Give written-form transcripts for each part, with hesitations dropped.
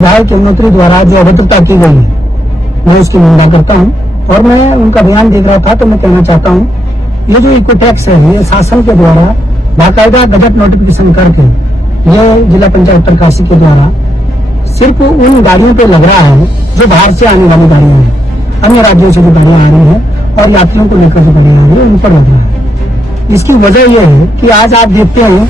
विधायक यमुनोत्री द्वारा जो अभद्रता की गई है मैं उसकी निंदा करता हूं और मैं उनका बयान देख रहा था तो मैं कहना चाहता हूं ये जो इको टैक्स है ये शासन के द्वारा बाकायदा गजट नोटिफिकेशन करके ये जिला पंचायत उत्तरकाशी के द्वारा सिर्फ उन गाड़ियों पे लग रहा है जो बाहर से आने वाली गाड़ियां हैं, अन्य राज्यों से जो गाड़ियां आ रही हैं और यात्रियों को लेकर जो गाड़ियां आ रही है उन पर लग रहा है। इसकी वजह यह है कि आज आप देखते हैं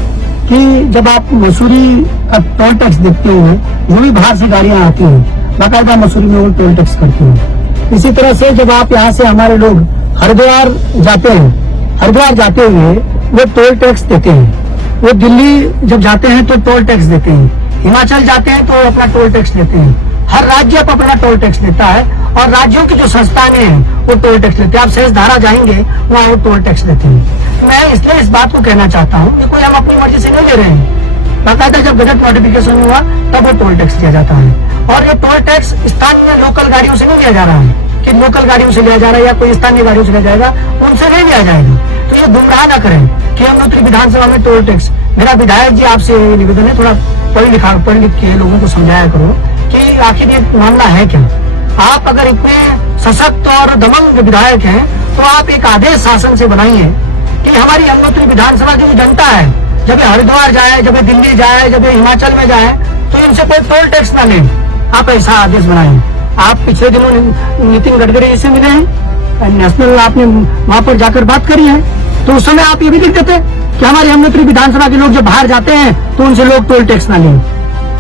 कि जब आप मसूरी का टोल टैक्स देखते होंगे, जो भी बाहर से गाड़ियां आती हैं बाकायदा मसूरी में वो टोल टैक्स करती हैं। इसी तरह से जब आप यहाँ से हमारे लोग हरिद्वार जाते हैं, हरिद्वार जाते हुए वो टोल टैक्स देते हैं, वो दिल्ली जब जाते हैं तो टोल टैक्स देते हैं, हिमाचल जाते हैं तो अपना टोल टैक्स देते हैं। हर राज्य अपना टोल टैक्स देता है और राज्यों की जो संस्थाएं हैं वो टोल टैक्स लेते हैं। आप शेष धारा जाएंगे वहाँ वो टोल टैक्स लेते हैं। मैं इसलिए इस बात को कहना चाहता हूँ कि कोई हम अपनी मर्जी से नहीं ले रहे हैं। बाकायदा जब बजट नोटिफिकेशन हुआ तब वो टोल टैक्स दिया जाता है और ये टोल टैक्स स्थानीय लोकल गाड़ियों से नहीं लिया जा रहा है कि लोकल गाड़ियों से लिया जा रहा है या कोई स्थानीय गाड़ियों से लिया जाएगा, उनसे नहीं लिया जाएगा। तो ये गुमराह न करें कि यमुनोत्री विधानसभा में टोल टैक्स। मेरा विधायक जी आपसे निवेदन है, थोड़ा पढ़ लिख के लोगों को समझाया करो कि आखिर ये मामला है क्या। आप अगर इतने सशक्त और दमंग विधायक हैं तो आप एक आदेश शासन से बनाइए कि हमारी यमुनोत्री विधानसभा की जो जनता है जब ये हरिद्वार जाए, जब ये दिल्ली जाए, जब ये हिमाचल में जाए तो इनसे कोई टोल टैक्स ना ले। आप ऐसा आदेश बनाइए। आप पिछले दिनों नितिन गडकरी से मिले हैं, नेशनल आपने वहां पर जाकर बात करी है, तो उस समय आप ये भी लिख देते कि हमारे यमुनोत्री विधानसभा के लोग जब बाहर जाते हैं तो उनसे लोग टोल टैक्स ना लें।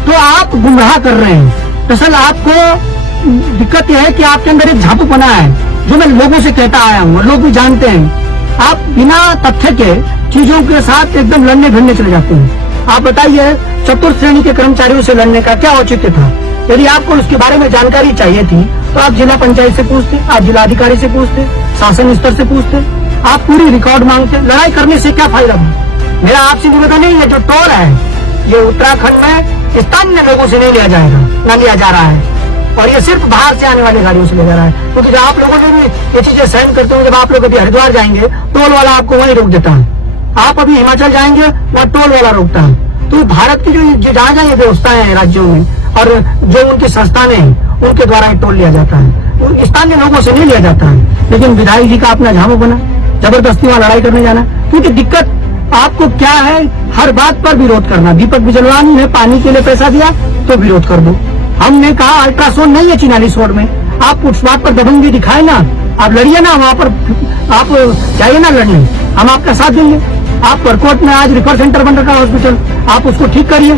तो आप गुमराह कर रहे हैं। दरअसल आपको दिक्कत यह है कि आपके अंदर एक झापूपना है जो मैं लोगों से कहता आया हूँ, लोग भी जानते हैं। आप बिना तथ्य के चीजों के साथ एकदम लड़ने भिड़ने चले जाते हैं। आप बताइए चतुर्थ श्रेणी के कर्मचारियों से लड़ने का क्या औचित्य था? यदि आपको उसके बारे में जानकारी चाहिए थी तो आप जिला पंचायत से पूछते, आप जिला अधिकारी से पूछते, शासन स्तर से पूछते, आप पूरी रिकॉर्ड मांगते। लड़ाई करने से क्या फायदा? मेरा आपसे निवेदन नहीं है, जो टोल है ये उत्तराखंड में स्थानीय लोगों से नहीं लिया जाएगा, न लिया जा रहा है और ये सिर्फ बाहर से आने वाली गाड़ियों से लिया जा रहा है। क्योंकि जब आप लोगों ने भी ये चीजें सहन करते हो, जब आप लोग अभी हरिद्वार जाएंगे टोल वाला आपको वहीं रोक देता है, आप अभी हिमाचल जाएंगे वहाँ टोल वाला रोकता है। तो भारत की जो जहाँ जहाँ ये व्यवस्थाएं हैं राज्यों में और जो उनकी संस्थानें हैं उनके द्वारा टोल लिया जाता है, स्थानीय लोगों से नहीं लिया जाता है। लेकिन विधायक जी का अपना झामू बना, जबरदस्ती वहाँ लड़ाई करने जाना। क्योंकि दिक्कत आपको क्या है, हर बात पर विरोध करना। दीपक बिजलवानी ने पानी के लिए पैसा दिया तो विरोध कर दो। हमने कहा अल्ट्रासाउंड नहीं है चिनालीस रोड में, आप उस बात पर दबंगी दिखाए ना, आप लड़िए ना, वहाँ पर आप जाइए ना लड़ने, हम आपका साथ देंगे। आप परकोट में आज रिफर सेंटर बन रखा है हॉस्पिटल, आप उसको ठीक करिए।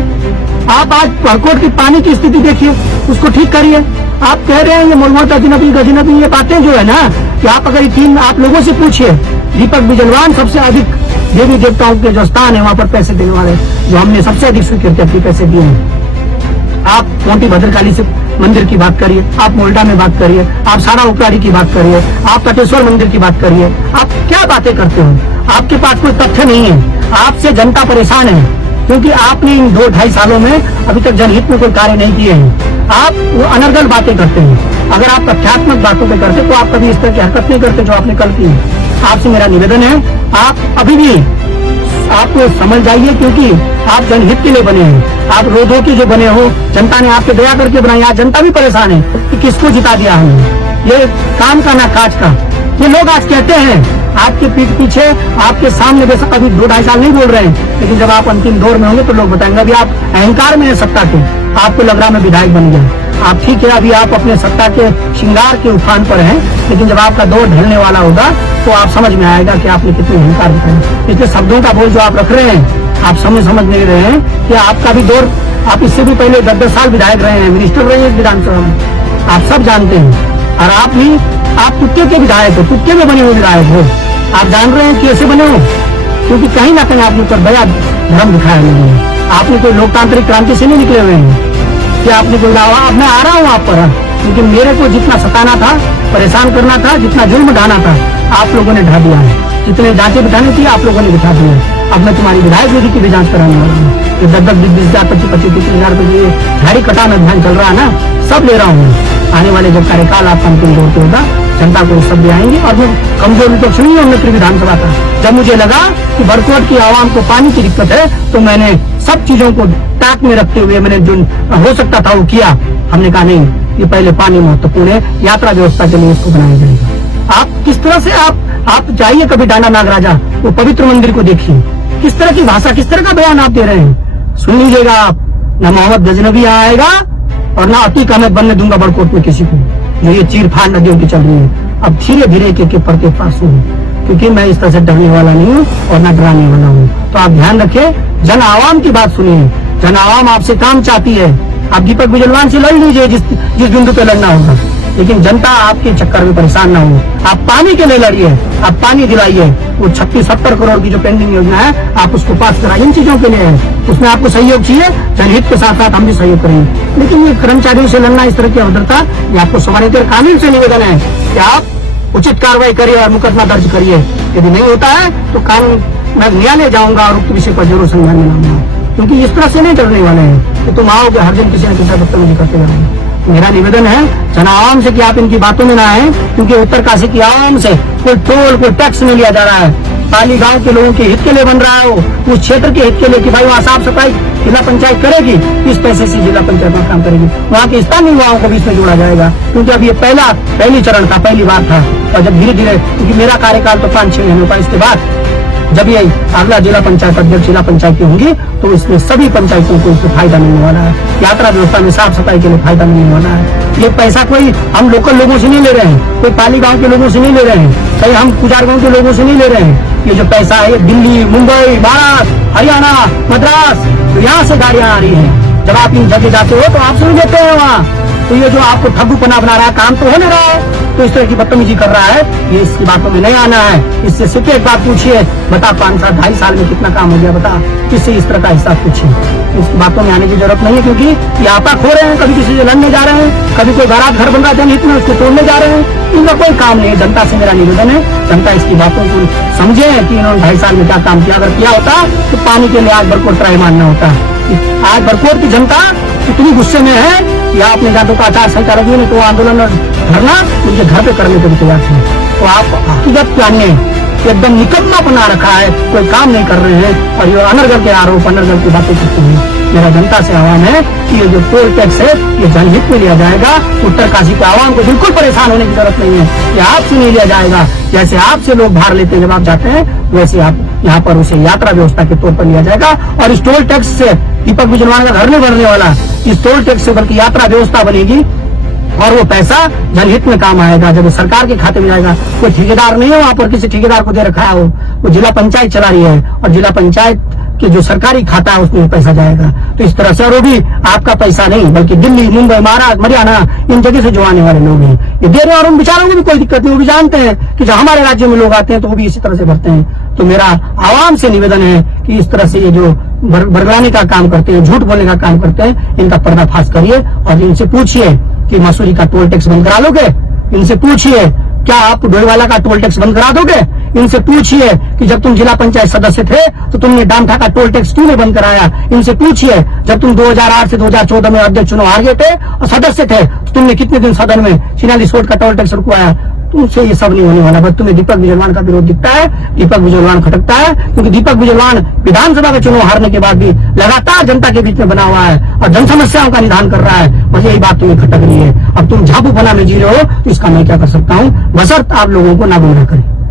आप आज परकोट की पानी की स्थिति देखिए, उसको ठीक करिए। आप कह रहे हैं ये मोलमोट गजनबी ये बातें जो है ना कि आप अगर तीन आप लोगों से पूछिए, दीपक बिजलवान सबसे अधिक देवी देवताओं के जो स्थान है वहाँ पर पैसे देने वाले, जो हमने सबसे अधिक स्वीकृति अपने पैसे दिए हैं। आप मोटी भद्रकाली से मंदिर की बात करिए, आप मोल्डा में बात करिए, आप सारा उपरारी की बात करिए, आप तटेश्वर मंदिर की बात करिए। आप क्या बातें करते हो? आपके पास कोई तथ्य नहीं है। आपसे जनता परेशान है क्योंकि आपने इन 2-2.5 सालों में अभी तक जनहित में कोई कार्य नहीं किए हैं। आप वो अनर्गल बातें करते हैं। अगर आप तथ्यात्मक बातों पे करते तो आप कभी इस तरह की हरकत नहीं करते जो आपने कल की है। आपसे मेरा निवेदन है, आप अभी भी आपको समझ जाइए क्योंकि आप जनहित के लिए बने हैं। आप रोधों के जो बने हो, जनता ने आपके दया करके बनाए। आज जनता भी परेशान है कि किसको जिता दिया हमने, ये काम का ना काज का। ये लोग आज कहते हैं आपके पीठ पीछे, आपके सामने, बेशक अभी 2-2.5 साल नहीं बोल रहे हैं, लेकिन जब आप अंतिम दौर में होंगे तो लोग बताएंगे अभी आप अहंकार में है सत्ता के, आपको लग रहा मैं विधायक बन गया। आप ठीक है, अभी आप अपने सत्ता के श्रृंगार के उफान पर हैं, लेकिन जब आपका दौर ढलने वाला होगा तो आप समझ में आएगा कि आपने कितने अहंकार दिखाए। इसलिए शब्दों का बोझ जो आप रख रहे हैं, आप समझ नहीं रहे हैं कि आपका भी दौर, आप इससे भी पहले 10-10 साल विधायक रहे हैं, मिनिस्टर रहे हैं विधानसभा में, आप सब जानते हैं। और आप भी, आप तुक्के के विधायक हो, तुक्के में बने हुए विधायक हो। आप जान रहे हैं कैसे बने हो, क्योंकि कहीं ना कहीं आपने ऊपर बड़ा धर्म दिखाया नहीं है। आपने कोई लोकतांत्रिक क्रांति से नहीं निकले हुए हैं कि आपने कोई दावा, अब मैं आ रहा हूँ आप पर, लेकिन मेरे को जितना सताना था, परेशान करना था, जितना जुल्म ढाना था, आप लोगों ने ढा दिया है। जितने जांचें बिठानी थी आप लोगों ने बिठा दिया है। अब मैं तुम्हारी विधायक विधि की भी जांच कराने वाला हूँ। ये 10-20 हजार 25-30 हजार रुपये झाड़ी कटाना अभियान चल रहा है ना, सब ले रहा हूँ। आने वाले जब कार्यकाल आपका अंतिम दौर पे होगा जनता को सब ले आएंगे। और मैं कमजोर विपक्ष नहीं हूँ मित्र विधानसभा का। जब मुझे लगा कि बरकोट की आवाम को पानी की दिक्कत है तो मैंने सब चीजों को ताक में रखते हुए मैंने जो हो सकता था वो किया। हमने कहा नहीं, ये पहले पानी महत्वपूर्ण है, यात्रा व्यवस्था के लिए इसको बनाया जाएगा। आप किस तरह से आप जाइए कभी डांडा नागराजा, वो पवित्र मंदिर को देखिए, किस तरह की भाषा, किस तरह का बयान आप दे रहे हैं। सुन लीजिएगा आप, न मोहम्मद गजनबी यहाँ आएगा और न अतीक अहमद बनने दूंगा बड़कोट में किसी को। ये चीर फाड़ नदियों की चल रही है। अब धीरे धीरे एक पड़ते पास हूँ, क्योंकि मैं इस तरह से डरने वाला नहीं हूँ और न डराने वाला हूँ। तो आप ध्यान रखिए, जन आवाम की बात सुनिए। जन आवाम आपसे काम चाहती है। आप दीपक बिजलवान से लड़ लीजिए जिस बिंदु पे लड़ना होगा, लेकिन जनता आपके चक्कर में परेशान ना हो। आप पानी के लिए लड़िए, आप पानी दिलाइए। वो 36-70 करोड़ की जो पेंडिंग योजना है आप उसको पास कराइए। इन चीजों के लिए है, उसमें आपको सहयोग चाहिए, जनहित के साथ साथ हम भी सहयोग करेंगे। लेकिन ये कर्मचारियों से लड़ना, इस तरह की अवधरता, ये आपको समान्यतः कानून से निवेदन है कि आप उचित कार्रवाई करिए और मुकदमा दर्ज करिए। यदि नहीं होता है तो कानून, मैं न्यायालय जाऊंगा और उक्त विषय पर जरूर संज्ञान में लाऊंगा, क्योंकि इस तरह से नहीं डरने वाले हैं कि तुम आओगे हर दिन किसी न किसी बदतमीजी करते रहेंगे। मेरा निवेदन है जन आवाम से कि आप इनकी बातों में ना आए, क्योंकि उत्तरकाशी की आवाम से कोई टोल, कोई टैक्स नहीं लिया जा रहा है। पाली गांव के लोगों के हित के लिए बन रहा है, वो उस क्षेत्र के हित के लिए कि भाई वहाँ साफ सफाई जिला पंचायत करेगी, इस पैसे से जिला पंचायत में काम करेगी। वहाँ के स्थानीय युवाओं को भी इसमें जोड़ा जाएगा, क्योंकि अब ये पहली चरण था, पहली बार था। और जब धीरे धीरे, क्योंकि मेरा कार्यकाल तो 5-6 महीनों का, इसके बाद जब ये अगला जिला पंचायत अध्यक्ष जिला पंचायती होंगी तो इसमें सभी पंचायतों को इससे फायदा मिलने वाला है। यात्रा व्यवस्था में साफ सफाई के लिए फायदा मिलने वाला है। ये पैसा कोई हम लोकल लोगों से नहीं ले रहे हैं, कोई पाली गांव के लोगों से नहीं ले रहे हैं, कहीं हम कुचार गांव के लोगों से नहीं ले रहे हैं। ये जो पैसा है दिल्ली, मुंबई, महाराष्ट्र, हरियाणा, मद्रास, तो यहाँ से गाड़ियां आ रही है। जब आप इन जगह जाते हो तो आप सुन लेते हैं वहाँ, तो ये जो आपको ठग्गूपना बना रहा है, काम तो हो नहीं रहा है, तो इस तरह की बदतमीजी कर रहा है, ये इसकी बातों में नहीं आना है। इससे सिर्फ एक बात पूछिए, बता 5-2.5 साल में कितना काम हो गया, बता। इससे इस तरह का हिसाब पूछिए। इस बातों में आने की जरूरत नहीं है, क्योंकि ये आपा खो रहे हैं, कभी किसी से लड़ने जा रहे हैं, कभी कोई बारात घर बन रहा है जनहित में, उसको तोड़ने जा रहे हैं। इनका कोई काम नहीं है। जनता से मेरा निवेदन है, जनता इसकी बातों को समझे कि इन्होंने 2.5 साल में क्या काम किया। अगर किया होता तो पानी के लिए आज बरकोट ट्राई मानना होता। आज बरकोट की जनता इतनी गुस्से में है कि आपने जातों का आचार संहिता रखी नहीं तो आंदोलन और धरना उनके घर पे करने को भी तैयार थे। तो आप हकीकत जानिए, एकदम निकम्मा बना रखा है, कोई काम नहीं कर रहे हैं और ये अनर्गल के आरोप, अनर्गल की बातें करते हैं। मेरा जनता से आह्वान है कि ये जो टोल टैक्स है ये जनहित में लिया जाएगा। उत्तरकाशी के आवाम को बिल्कुल परेशान होने की जरूरत नहीं है, ये आपसे नहीं लिया जाएगा। जैसे आपसे लोग भार लेते हैं जब आप जाते हैं, वैसे आप यहाँ पर उसे यात्रा व्यवस्था के तौर पर लिया जाएगा। और इस टोल टैक्स से दीपक बिजलवान का घर नहीं बनने वाला, इस टोल टैक्स से बल्कि यात्रा व्यवस्था बनेगी और वो पैसा जनहित में काम आएगा। जब सरकार के खाते में जाएगा, कोई ठेकेदार नहीं है वहाँ पर, किसी ठेकेदार को दे रखा है, वो जिला पंचायत चला रही है और जिला पंचायत के जो सरकारी खाता है उसमें पैसा जाएगा। तो इस तरह से, और वो भी आपका पैसा नहीं बल्कि दिल्ली, मुंबई, महाराष्ट्र, हरियाणा, इन जगह से जो आने वाले लोग हैं ये दे रहे हैं। और उन बेचारों को भी कोई दिक्कत नहीं, वो भी जानते हैं कि जब हमारे राज्य में लोग आते हैं तो वो भी इसी तरह से भरते हैं। तो मेरा आवाम से निवेदन है कि इस तरह से ये जो बरगलाने का काम करते हैं, झूठ बोलने का काम करते हैं, इनका पर्दाफाश करिए और इनसे पूछिए कि मसूरी का टोल टैक्स बंद करा लोगे। इनसे पूछिए क्या आप डोईवाला का टोल टैक्स बंद करा दोगे। इनसे पूछिए कि जब तुम जिला पंचायत सदस्य थे तो तुमने डामठा का टोल टैक्स क्यों नहीं बंद कराया। इनसे पूछिए जब तुम 2008 से 2014 में अध्यक्ष चुनाव हार गए थे और सदस्य थे तो तुमने कितने दिन सदन में 46 वोट का टोल टैक्स रुकवाया। तुमसे ये सब नहीं होने वाला। बस तुम्हें दीपक बिजलवान का विरोध दिखता है, दीपक बिजलवान खटकता है, क्योंकि दीपक बिजलवान विधानसभा का चुनाव हारने के बाद भी लगातार जनता के बीच में बना हुआ है और जन समस्याओं का निदान कर रहा है। बस यही बात तुम्हें खटक रही है। अब तुम झापू बना में जी रहे हो तो इसका मैं क्या कर सकता हूँ, बशर्ते आप लोगों को ना गुमराह करें।